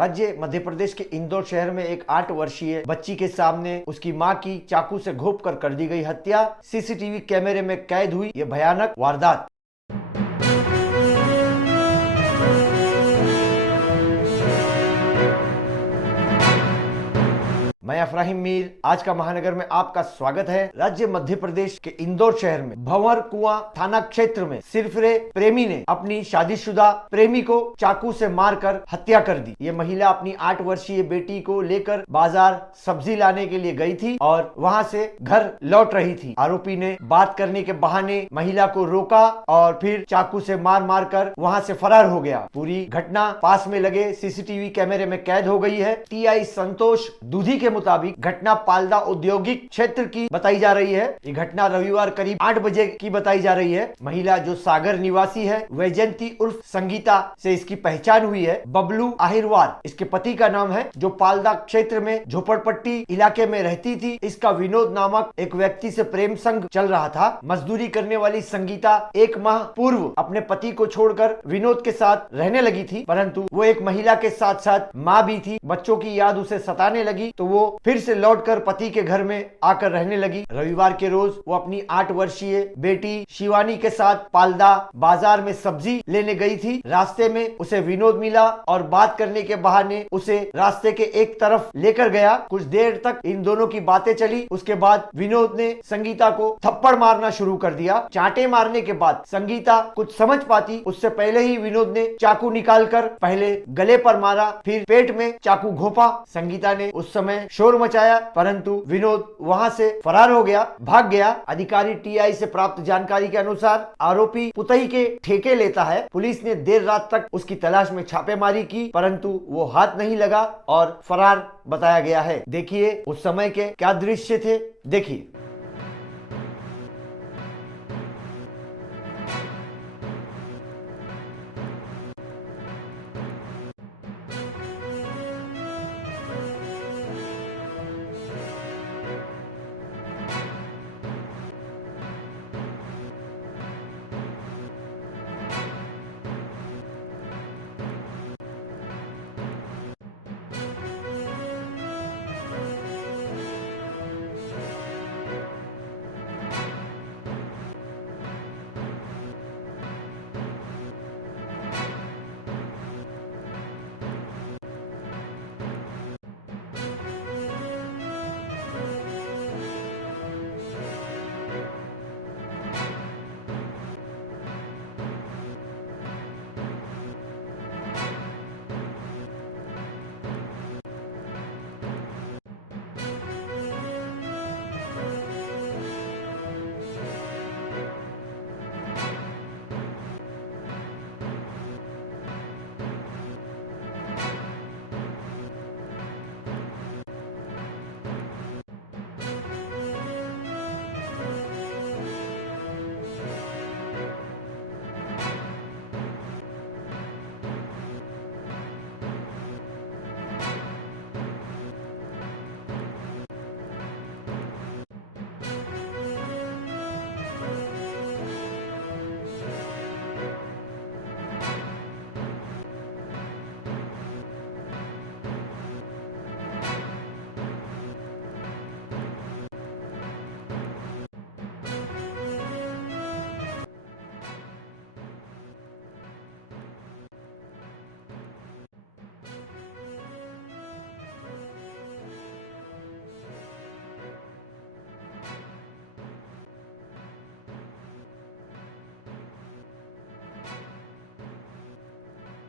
राज्य मध्य प्रदेश के इंदौर शहर में एक 8 वर्षीय बच्ची के सामने उसकी मां की चाकू से घोंपकर कर दी गई हत्या। सीसीटीवी कैमरे में कैद हुई ये भयानक वारदात। मैं अफराहिम मीर, आज का महानगर में आपका स्वागत है। राज्य मध्य प्रदेश के इंदौर शहर में भंवर कुआं थाना क्षेत्र में सिरफिरे प्रेमी ने अपनी शादीशुदा प्रेमी को चाकू से मारकर हत्या कर दी। ये महिला अपनी 8 वर्षीय बेटी को लेकर बाजार सब्जी लाने के लिए गई थी और वहां से घर लौट रही थी। आरोपी ने बात करने के बहाने महिला को रोका और फिर चाकू से मार कर वहां से फरार हो गया। पूरी घटना पास में लगे सीसीटीवी कैमरे में कैद हो गई है। टीआई संतोष दूधी के मुताबिक घटना पालदा औद्योगिक क्षेत्र की बताई जा रही है। ये घटना रविवार करीब 8 बजे की बताई जा रही है। महिला जो सागर निवासी है वैजयंती उर्फ संगीता से इसकी पहचान हुई है। बबलू आहिरवार इसके पति का नाम है, जो पालदा क्षेत्र में झोपड़पट्टी इलाके में रहती थी। इसका विनोद नामक एक व्यक्ति से प्रेम संग चल रहा था। मजदूरी करने वाली संगीता 1 माह पूर्व अपने पति को छोड़कर विनोद के साथ रहने लगी थी, परंतु वो एक महिला के साथ साथ माँ भी थी। बच्चों की याद उसे सताने लगी तो वो फिर से लौटकर पति के घर में आकर रहने लगी। रविवार के रोज वो अपनी 8 वर्षीय बेटी शिवानी के साथ पालदा बाजार में सब्जी लेने गई थी। रास्ते में उसे विनोद मिला और बात करने के बहाने उसे रास्ते के एक तरफ लेकर गया। कुछ देर तक इन दोनों की बातें चली। उसके बाद विनोद ने संगीता को थप्पड़ मारना शुरू कर दिया। चांटे मारने के बाद संगीता कुछ समझ पाती उससे पहले ही विनोद ने चाकू निकालकर पहले गले पर मारा, फिर पेट में चाकू घोंपा। संगीता ने उस समय शोर मचाया, परंतु विनोद वहां से फरार हो गया, भाग गया। अधिकारी टीआई से प्राप्त जानकारी के अनुसार आरोपी पुतई के ठेके लेता है। पुलिस ने देर रात तक उसकी तलाश में छापेमारी की, परंतु वो हाथ नहीं लगा और फरार बताया गया है। देखिए उस समय के क्या दृश्य थे, देखिए।